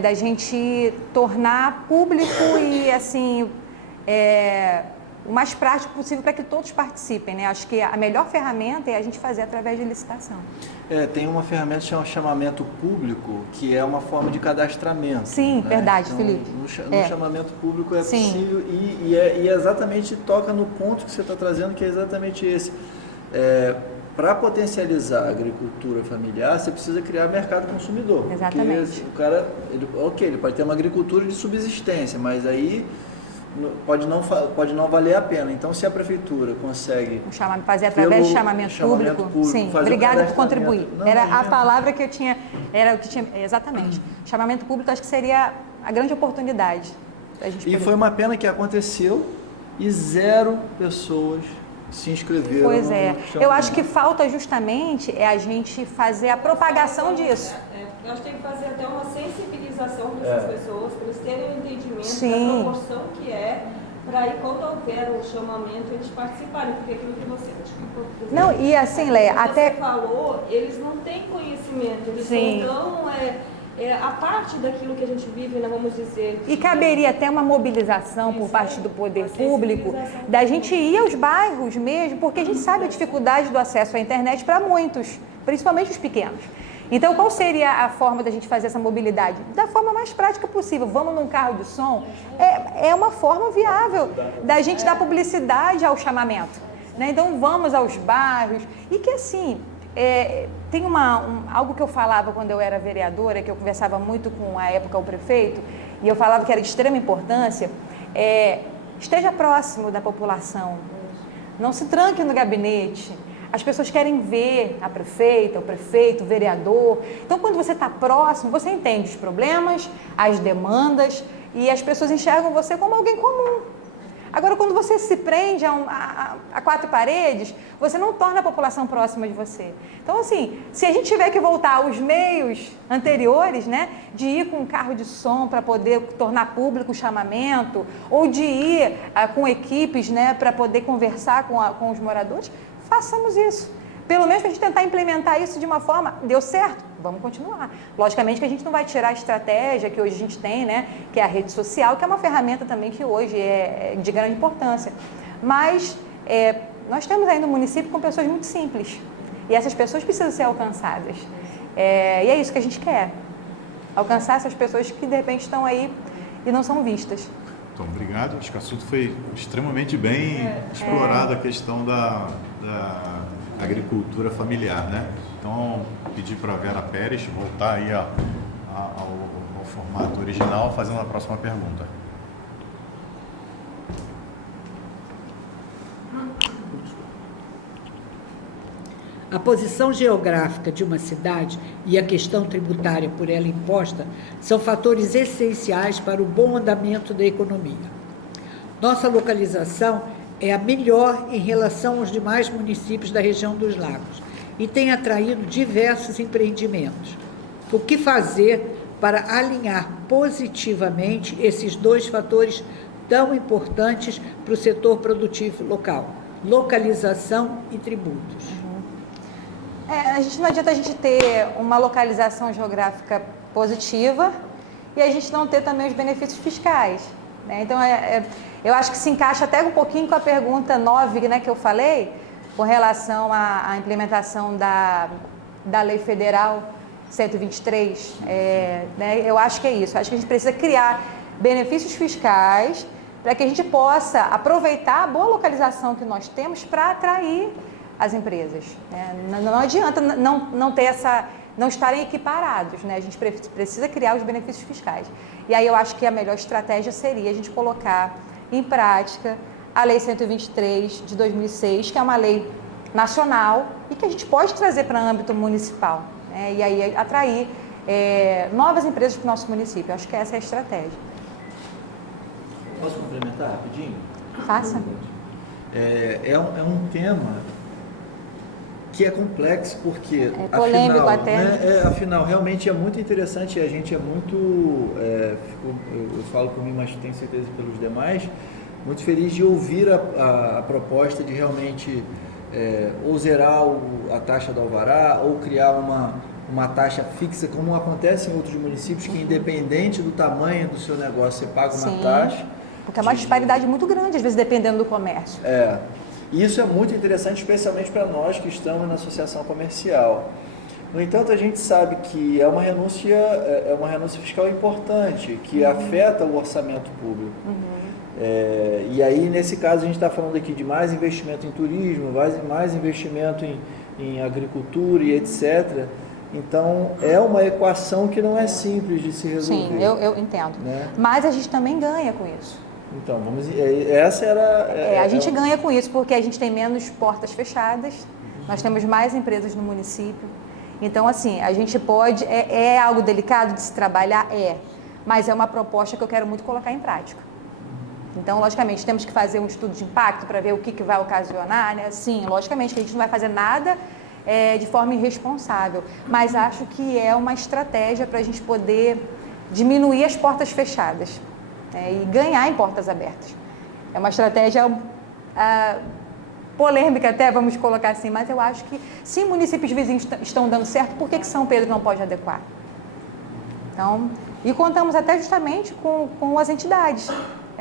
da gente tornar público e assim o mais prático possível para que todos participem, né? Acho que a melhor ferramenta é a gente fazer através de licitação. Tem uma ferramenta que chama chamamento público, que é uma forma de cadastramento. Sim, né? Verdade, então, Felipe. No chamamento público é possível e exatamente toca no ponto que você está trazendo, que é exatamente esse. Para potencializar a agricultura familiar, você precisa criar mercado consumidor. Exatamente. Porque o cara, ele pode ter uma agricultura de subsistência, mas aí pode não valer a pena. Então, se a prefeitura consegue fazer através de chamamento público, sim, obrigada por contribuir. A palavra que eu tinha, exatamente. Chamamento público, acho que seria a grande oportunidade. Foi uma pena que aconteceu e 0 pessoas se inscreveram. Pois é. Eu acho que falta justamente a gente fazer a propagação disso. Eu acho que tem que fazer até uma sensibilização dessas pessoas, para eles terem um entendimento da proporção que é, para aí quando houver o chamamento, eles participarem, porque aquilo que você... Não, e assim, Léa, até... você falou, eles não têm conhecimento, eles não a parte daquilo que a gente vive, né, vamos dizer... E caberia até uma mobilização por parte do poder público, da gente ir aos bairros mesmo, porque a gente sabe a dificuldade do acesso à internet para muitos, principalmente os pequenos. Então, qual seria a forma da gente fazer essa mobilidade? Da forma mais prática possível. Vamos num carro de som? É uma forma viável da gente dar publicidade ao chamamento, né? Então, vamos aos bairros. E que, assim, tem algo que eu falava quando eu era vereadora, que eu conversava muito com, à época, o prefeito, e eu falava que era de extrema importância, esteja próximo da população. Não se tranque no gabinete. as pessoas querem ver a prefeita, o prefeito, o vereador. Então, quando você está próximo, você entende os problemas, as demandas, e as pessoas enxergam você como alguém comum. Agora, quando você se prende a quatro paredes, você não torna a população próxima de você. Então, assim, se a gente tiver que voltar aos meios anteriores, né, de ir com um carro de som para poder tornar público o chamamento, ou de ir com equipes, né, para poder conversar com os moradores, façamos isso. Pelo menos para a gente tentar implementar isso de uma forma, deu certo, vamos continuar. Logicamente que a gente não vai tirar a estratégia que hoje a gente tem, né, que é a rede social, que é uma ferramenta também que hoje é de grande importância. Mas nós temos ainda um município com pessoas muito simples, e essas pessoas precisam ser alcançadas. E é isso que a gente quer, alcançar essas pessoas que de repente estão aí e não são vistas. Então, obrigado. Acho que o assunto foi extremamente bem explorado, a questão da agricultura familiar, né? Então, pedir para a Vera Pérez voltar aí ao formato original, fazendo a próxima pergunta. A posição geográfica de uma cidade e a questão tributária por ela imposta são fatores essenciais para o bom andamento da economia. Nossa localização é a melhor em relação aos demais municípios da região dos Lagos e tem atraído diversos empreendimentos. O que fazer para alinhar positivamente esses dois fatores tão importantes para o setor produtivo local? Localização e tributos. Não adianta a gente ter uma localização geográfica positiva e a gente não ter também os benefícios fiscais, né? Então, eu acho que se encaixa até um pouquinho com a pergunta 9, né, que eu falei, com relação à implementação da Lei Federal 123. Né, eu acho que é isso. Acho que a gente precisa criar benefícios fiscais para que a gente possa aproveitar a boa localização que nós temos para atrair as empresas. Né? Não adianta não estarem equiparados, né? A gente precisa criar os benefícios fiscais. E aí eu acho que a melhor estratégia seria a gente colocar em prática a Lei 123 de 2006, que é uma lei nacional e que a gente pode trazer para o âmbito municipal, né? E aí atrair novas empresas para o nosso município. Eu acho que essa é a estratégia. Posso complementar rapidinho? Faça. É um tema que é complexo, porque polêmico afinal, até. Né, afinal, realmente é muito interessante, e a gente é muito, eu falo por mim, mas tenho certeza pelos demais, muito feliz de ouvir a proposta de realmente ou zerar a taxa do alvará, ou criar uma taxa fixa, como acontece em outros municípios, que independente do tamanho do seu negócio, você paga uma taxa. Porque é uma disparidade muito grande, às vezes, dependendo do comércio. E isso é muito interessante, especialmente para nós que estamos na associação comercial. No entanto, a gente sabe que é uma renúncia fiscal importante, que afeta o orçamento público. E aí, nesse caso, a gente está falando aqui de mais investimento em turismo, mais investimento em agricultura e etc. Então, é uma equação que não é simples de se resolver. Sim, eu entendo. Né? Mas a gente também ganha com isso. Então, essa era... a gente ganha com isso, porque a gente tem menos portas fechadas, nós temos mais empresas no município. Então, assim, a gente pode... É algo delicado de se trabalhar? Mas é uma proposta que eu quero muito colocar em prática. Então, logicamente, temos que fazer um estudo de impacto para ver o que vai ocasionar, né? Sim, logicamente que a gente não vai fazer nada de forma irresponsável, mas acho que é uma estratégia para a gente poder diminuir as portas fechadas. E ganhar em portas abertas. É uma estratégia polêmica até, vamos colocar assim, mas eu acho que se municípios vizinhos estão dando certo, por que São Pedro não pode adequar? Então, e contamos até justamente com as entidades,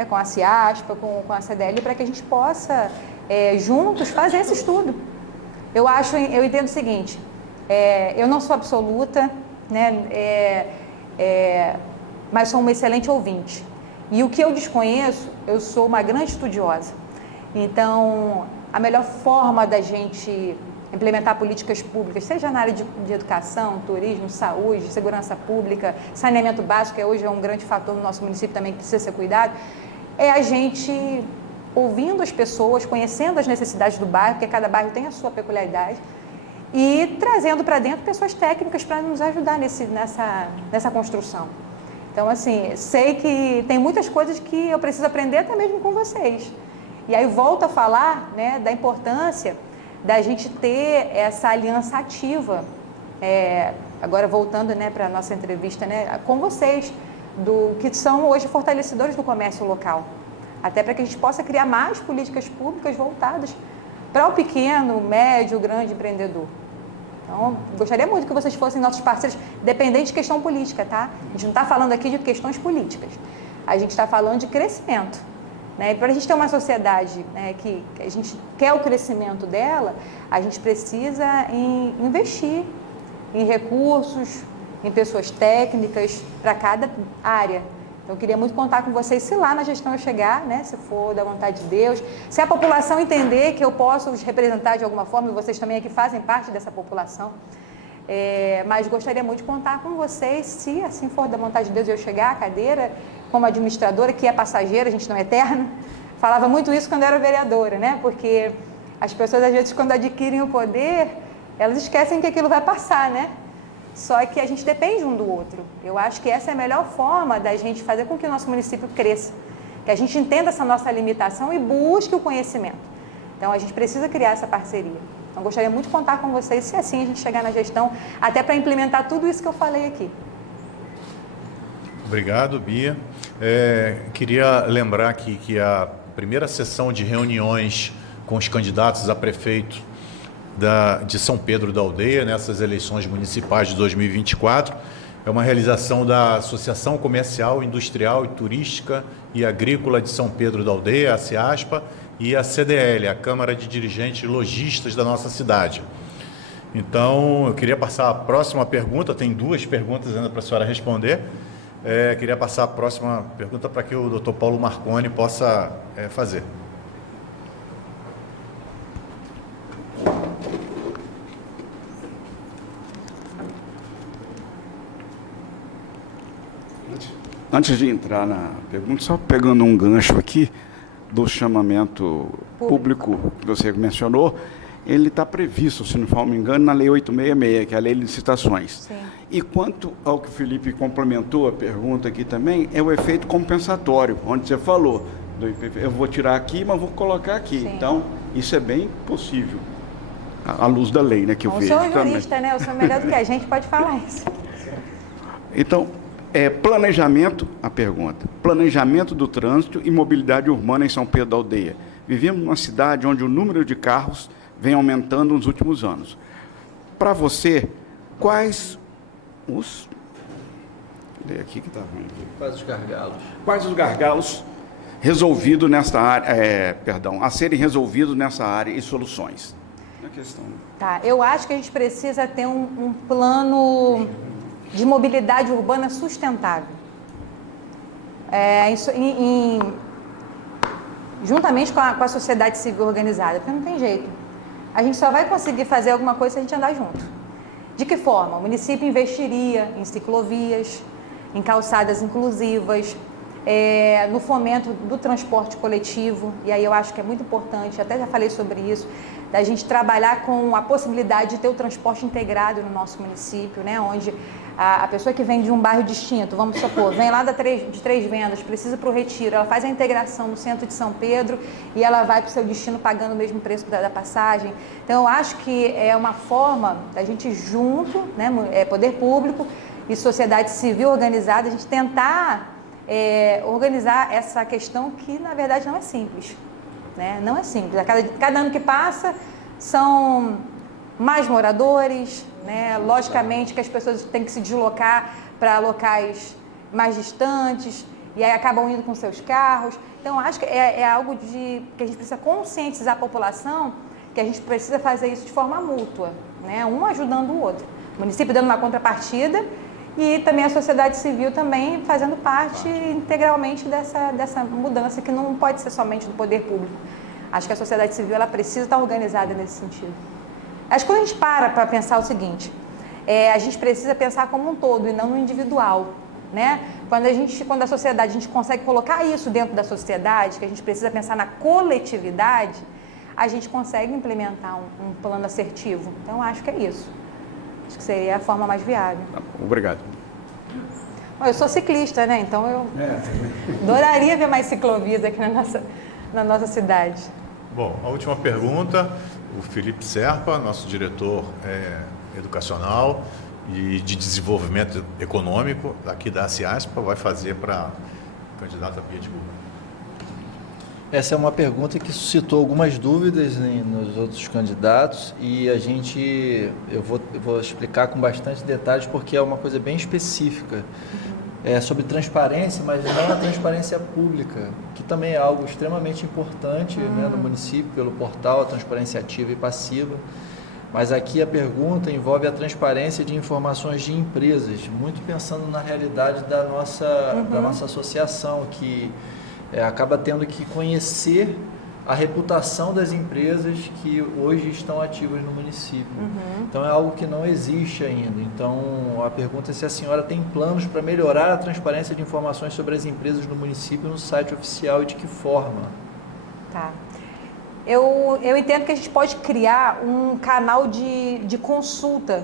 com a CIASPA, com a CDL, para que a gente possa, juntos, fazer esse estudo. Eu entendo o seguinte, eu não sou absoluta, né, mas sou uma excelente ouvinte. E o que eu desconheço, eu sou uma grande estudiosa. Então, a melhor forma da gente implementar políticas públicas, seja na área de educação, turismo, saúde, segurança pública, saneamento básico, que hoje é um grande fator no nosso município também que precisa ser cuidado, é a gente ouvindo as pessoas, conhecendo as necessidades do bairro, porque cada bairro tem a sua peculiaridade, e trazendo para dentro pessoas técnicas para nos ajudar nessa construção. Então, assim, sei que tem muitas coisas que eu preciso aprender até mesmo com vocês. E aí volto a falar, né, da importância da gente ter essa aliança ativa, agora voltando, né, para a nossa entrevista, né, com vocês, que são hoje fortalecedores do comércio local. Até para que a gente possa criar mais políticas públicas voltadas para o pequeno, médio, grande empreendedor. Então, gostaria muito que vocês fossem nossos parceiros, independente de questão política, tá? A gente não está falando aqui de questões políticas. A gente está falando de crescimento. Né? Para a gente ter uma sociedade, né, que a gente quer o crescimento dela, a gente precisa investir em recursos, em pessoas técnicas para cada área. Então, eu queria muito contar com vocês, se lá na gestão eu chegar, né, se for da vontade de Deus, se a população entender que eu posso os representar de alguma forma, e vocês também aqui fazem parte dessa população, mas gostaria muito de contar com vocês, se assim for da vontade de Deus eu chegar à cadeira, como administradora, que é passageira, a gente não é eterna. Falava muito isso quando era vereadora, né, porque as pessoas, às vezes, quando adquirem o poder, elas esquecem que aquilo vai passar, né? Só que a gente depende um do outro. Eu acho que essa é a melhor forma da gente fazer com que o nosso município cresça. Que a gente entenda essa nossa limitação e busque o conhecimento. Então, a gente precisa criar essa parceria. Então, gostaria muito de contar com vocês, se assim a gente chegar na gestão, até para implementar tudo isso que eu falei aqui. Obrigado, Bia. Queria lembrar aqui que a primeira sessão de reuniões com os candidatos a prefeito de São Pedro da Aldeia, nessas eleições municipais de 2024, é uma realização da Associação Comercial, Industrial e Turística e Agrícola de São Pedro da Aldeia, a CEASPA, e a CDL, a Câmara de Dirigentes Lojistas da nossa cidade. Então, eu queria passar a próxima pergunta, tem 2 perguntas ainda para a senhora responder. Queria passar a próxima pergunta para que o Dr. Paulo Marconi possa fazer. Antes de entrar na pergunta, só pegando um gancho aqui do chamamento público que você mencionou, ele está previsto, se não me engano, na Lei 866, que é a Lei de Licitações. Sim. E quanto ao que o Felipe complementou a pergunta aqui também, é o efeito compensatório, onde você falou, eu vou tirar aqui, mas vou colocar aqui. Sim. Então, isso é bem possível, à luz da lei, né, que eu vejo. Eu sou jurista, né? Eu sou melhor do que a gente, pode falar isso. Então, planejamento, a pergunta, planejamento do trânsito e mobilidade urbana em São Pedro da Aldeia. Vivemos numa cidade onde o número de carros vem aumentando nos últimos anos. Para você, quais os... aqui que está ruim aqui. Quais os gargalos? Quais os gargalos resolvidos nessa área, a serem resolvidos nessa área e soluções? É questão. Tá, eu acho que a gente precisa ter um plano de mobilidade urbana sustentável. Juntamente com a sociedade civil organizada, porque não tem jeito. A gente só vai conseguir fazer alguma coisa se a gente andar junto. De que forma? O município investiria em ciclovias, em calçadas inclusivas, no fomento do transporte coletivo, e aí eu acho que é muito importante, até já falei sobre isso, da gente trabalhar com a possibilidade de ter o transporte integrado no nosso município, né, onde a pessoa que vem de um bairro distinto, vamos supor, vem lá de Três Vendas, precisa para o Retiro, ela faz a integração no centro de São Pedro e ela vai para o seu destino pagando o mesmo preço da passagem. Então, eu acho que é uma forma da gente junto, né, poder público e sociedade civil organizada, a gente tentar organizar essa questão que, na verdade, não é simples. Né? Não é simples. Cada ano que passa, são mais moradores, né? Logicamente que as pessoas têm que se deslocar para locais mais distantes e aí acabam indo com seus carros. Então, acho que é algo que a gente precisa conscientizar a população, que a gente precisa fazer isso de forma mútua, né? Um ajudando o outro. O município dando uma contrapartida e também a sociedade civil também fazendo parte integralmente dessa mudança, que não pode ser somente do poder público. Acho que a sociedade civil ela precisa estar organizada nesse sentido. Acho que quando a gente para pensar o seguinte, a gente precisa pensar como um todo e não no individual. né? Quando a sociedade, a gente consegue colocar isso dentro da sociedade, que a gente precisa pensar na coletividade, a gente consegue implementar um plano assertivo. Então, acho que é isso. Acho que seria a forma mais viável. Obrigado. Bom, eu sou ciclista, né? Então, eu adoraria ver mais ciclovias aqui na nossa cidade. Bom, a última pergunta, o Felipe Serpa, nosso diretor educacional e de desenvolvimento econômico aqui da CIASPA, vai fazer para a candidata Bia de Burga. Essa é uma pergunta que suscitou algumas dúvidas nos outros candidatos e eu vou explicar com bastante detalhes porque é uma coisa bem específica. É sobre transparência, mas não a transparência pública, que também é algo extremamente importante, né, no município, pelo portal, a transparência ativa e passiva. Mas aqui a pergunta envolve a transparência de informações de empresas, muito pensando na realidade da nossa associação, que acaba tendo que conhecer a reputação das empresas que hoje estão ativas no município. Então é algo que não existe ainda. Então a pergunta é se a senhora tem planos para melhorar a transparência de informações sobre as empresas no município no site oficial e de que forma? Tá. Eu entendo que a gente pode criar um canal de consulta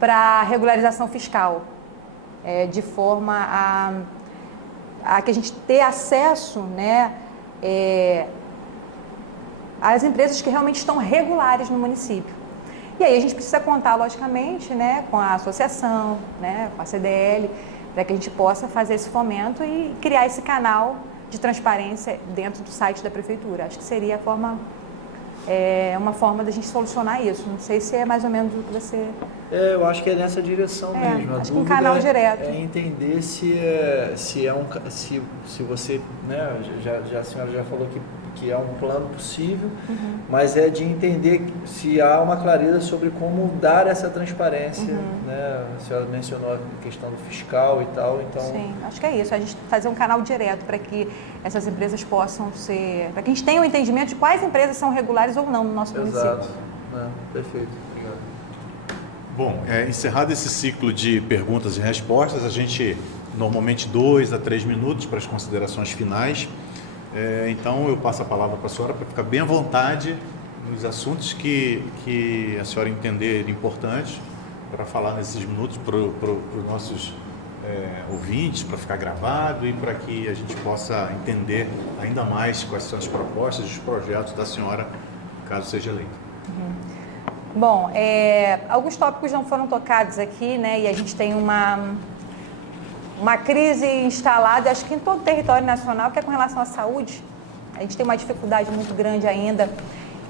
para regularização fiscal, de forma a que a gente tenha acesso, né, às empresas que realmente estão regulares no município. E aí a gente precisa contar, logicamente, né, com a associação, né, com a CDL, para que a gente possa fazer esse fomento e criar esse canal de transparência dentro do site da prefeitura. Acho que seria uma forma da gente solucionar isso. Não sei se é mais ou menos o que você... Eu acho que é nessa direção mesmo. Acho que um canal direto. É entender se você, né, a senhora já falou que é um plano possível, mas é de entender se há uma clareza sobre como dar essa transparência, né? A senhora mencionou a questão do fiscal e tal, então... Sim, acho que é isso, a gente fazer um canal direto para que essas empresas possam ser... para que a gente tenha um entendimento de quais empresas são regulares ou não no nosso município. Exato, perfeito, obrigado. Bom, encerrado esse ciclo de perguntas e respostas, a gente normalmente 2 a 3 minutos para as considerações finais. Então eu passo a palavra para a senhora para ficar bem à vontade nos assuntos que a senhora entender importantes para falar nesses minutos para os nossos ouvintes, para ficar gravado e para que a gente possa entender ainda mais quais são as propostas e os projetos da senhora, caso seja eleita. Bom, alguns tópicos não foram tocados aqui, né, e a gente tem uma crise instalada, acho que em todo o território nacional, que é com relação à saúde. A gente tem uma dificuldade muito grande ainda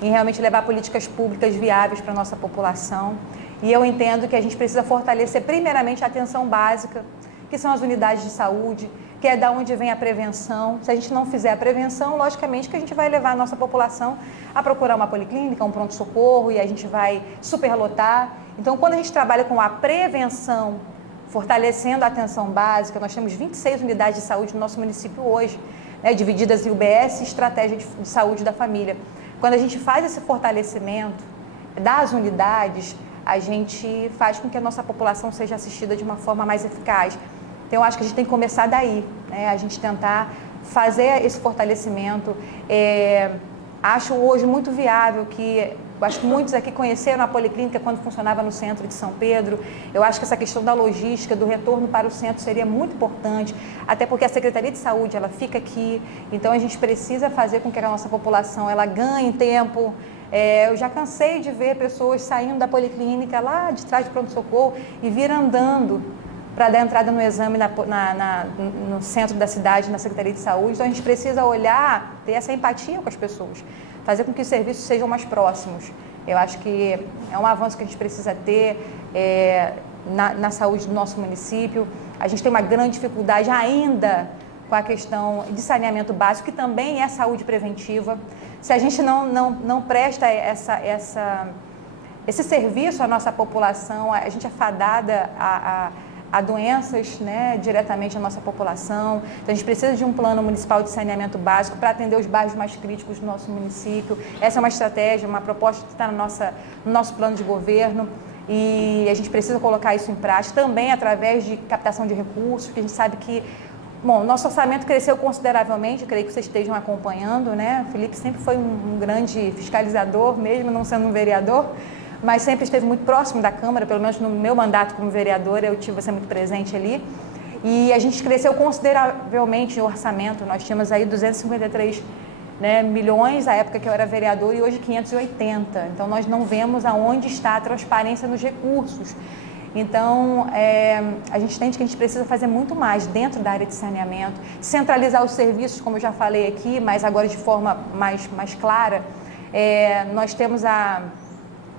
em realmente levar políticas públicas viáveis para a nossa população. E eu entendo que a gente precisa fortalecer primeiramente a atenção básica, que são as unidades de saúde, que é da onde vem a prevenção. Se a gente não fizer a prevenção, logicamente que a gente vai levar a nossa população a procurar uma policlínica, um pronto-socorro, e a gente vai superlotar. Então, quando a gente trabalha com a prevenção, fortalecendo a atenção básica, nós temos 26 unidades de saúde no nosso município hoje, né, divididas em UBS e Estratégia de Saúde da Família. Quando a gente faz esse fortalecimento das unidades, a gente faz com que a nossa população seja assistida de uma forma mais eficaz. Então, eu acho que a gente tem que começar daí, né, a gente tentar fazer esse fortalecimento. Acho hoje muito viável que... acho que muitos aqui conheceram a Policlínica quando funcionava no centro de São Pedro. Eu acho que essa questão da logística, do retorno para o centro seria muito importante, até porque a Secretaria de Saúde, ela fica aqui, então a gente precisa fazer com que a nossa população ela ganhe tempo. Eu já cansei de ver pessoas saindo da Policlínica lá de trás de pronto-socorro e vir andando para dar entrada no exame no centro da cidade, na Secretaria de Saúde. Então a gente precisa olhar, ter essa empatia com as pessoas, fazer com que os serviços sejam mais próximos. Eu acho que é um avanço que a gente precisa ter na saúde do nosso município. A gente tem uma grande dificuldade ainda com a questão de saneamento básico, que também é saúde preventiva. Se a gente não presta esse serviço à nossa população, a gente é fadada a doenças, né, diretamente à nossa população. Então, a gente precisa de um plano municipal de saneamento básico para atender os bairros mais críticos do nosso município. Essa é uma estratégia, uma proposta que está no nosso plano de governo. e a gente precisa colocar isso em prática também através de captação de recursos, porque a gente sabe que, bom, nosso orçamento cresceu consideravelmente, creio que vocês estejam acompanhando, né? O Felipe sempre foi um grande fiscalizador, mesmo não sendo um vereador, mas sempre esteve muito próximo da Câmara, pelo menos no meu mandato como vereadora, eu tive você muito presente ali. E a gente cresceu consideravelmente o orçamento, nós tínhamos aí 253 milhões na época que eu era vereador e hoje 580. Então, nós não vemos aonde está a transparência nos recursos. Então, a gente entende que a gente precisa fazer muito mais dentro da área de saneamento, centralizar os serviços, como eu já falei aqui, mas agora de forma mais clara. Nós temos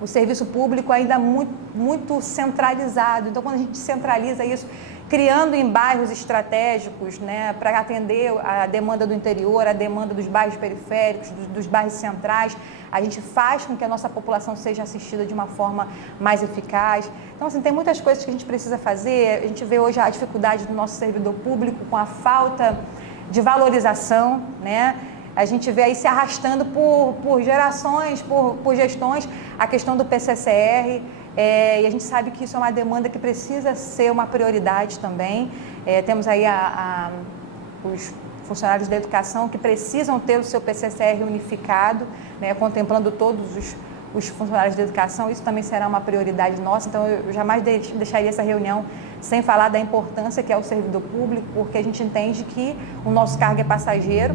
o serviço público ainda muito centralizado. Então, quando a gente centraliza isso, criando em bairros estratégicos, né, para atender a demanda do interior, a demanda dos bairros periféricos, dos bairros centrais, a gente faz com que a nossa população seja assistida de uma forma mais eficaz. Então, assim, tem muitas coisas que a gente precisa fazer. A gente vê hoje a dificuldade do nosso servidor público com a falta de valorização, né? A gente vê aí se arrastando por gerações, por gestões, a questão do PCCR, e a gente sabe que isso é uma demanda que precisa ser uma prioridade também. Temos aí os funcionários da educação que precisam ter o seu PCCR unificado, né, contemplando todos os funcionários da educação. Isso também será uma prioridade nossa, então eu jamais deixaria essa reunião sem falar da importância que é o servidor público, porque a gente entende que o nosso cargo é passageiro,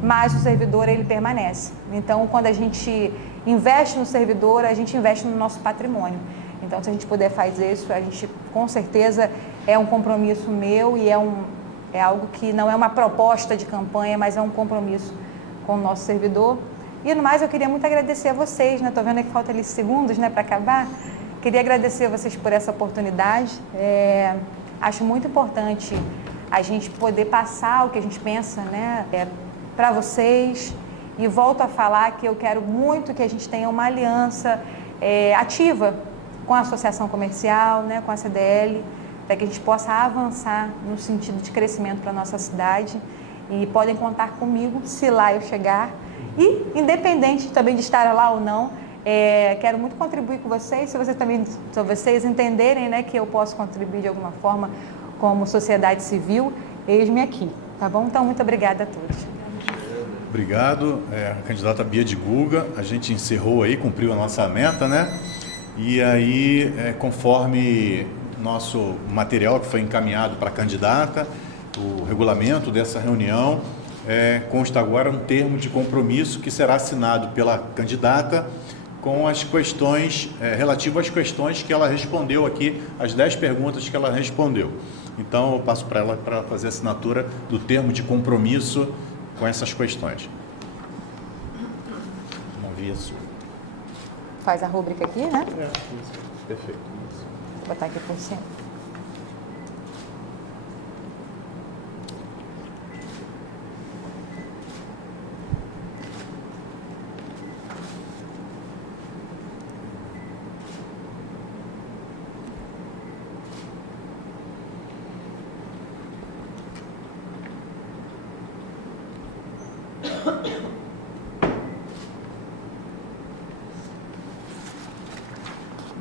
mas o servidor ele permanece. Então, quando a gente investe no servidor, a gente investe no nosso patrimônio. Então, se a gente puder fazer isso, a gente com certeza é um compromisso meu e é algo que não é uma proposta de campanha, mas é um compromisso com o nosso servidor. E no mais, eu queria muito agradecer a vocês, né? Estou vendo que falta ali segundos, né, para acabar. Queria agradecer a vocês por essa oportunidade. Acho muito importante a gente poder passar o que a gente pensa, né, para vocês. E volto a falar que eu quero muito que a gente tenha uma aliança ativa com a Associação Comercial, né, com a CDL, para que a gente possa avançar no sentido de crescimento para a nossa cidade. E podem contar comigo se lá eu chegar. E, independente também de estar lá ou não, quero muito contribuir com vocês, se vocês entenderem, né, que eu posso contribuir de alguma forma como sociedade civil, eis-me aqui, tá bom? Então, muito obrigada a todos. Obrigado, candidata Bia de Guga. A gente encerrou aí, cumpriu a nossa meta, né? E aí, conforme nosso material que foi encaminhado para a candidata, o regulamento dessa reunião, consta agora um termo de compromisso que será assinado pela candidata com as questões, relativas às questões que ela respondeu aqui, as 10 perguntas que ela respondeu. Então, eu passo para ela para fazer a assinatura do termo de compromisso com essas questões. Não vi isso. Faz a rúbrica aqui, né? Perfeito. Vou botar aqui por cima.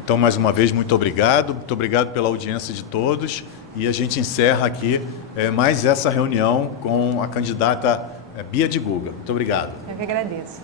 Então, mais uma vez, muito obrigado pela audiência de todos, e a gente encerra aqui mais essa reunião com a candidata Bia de Guga. Muito obrigado. Eu que agradeço.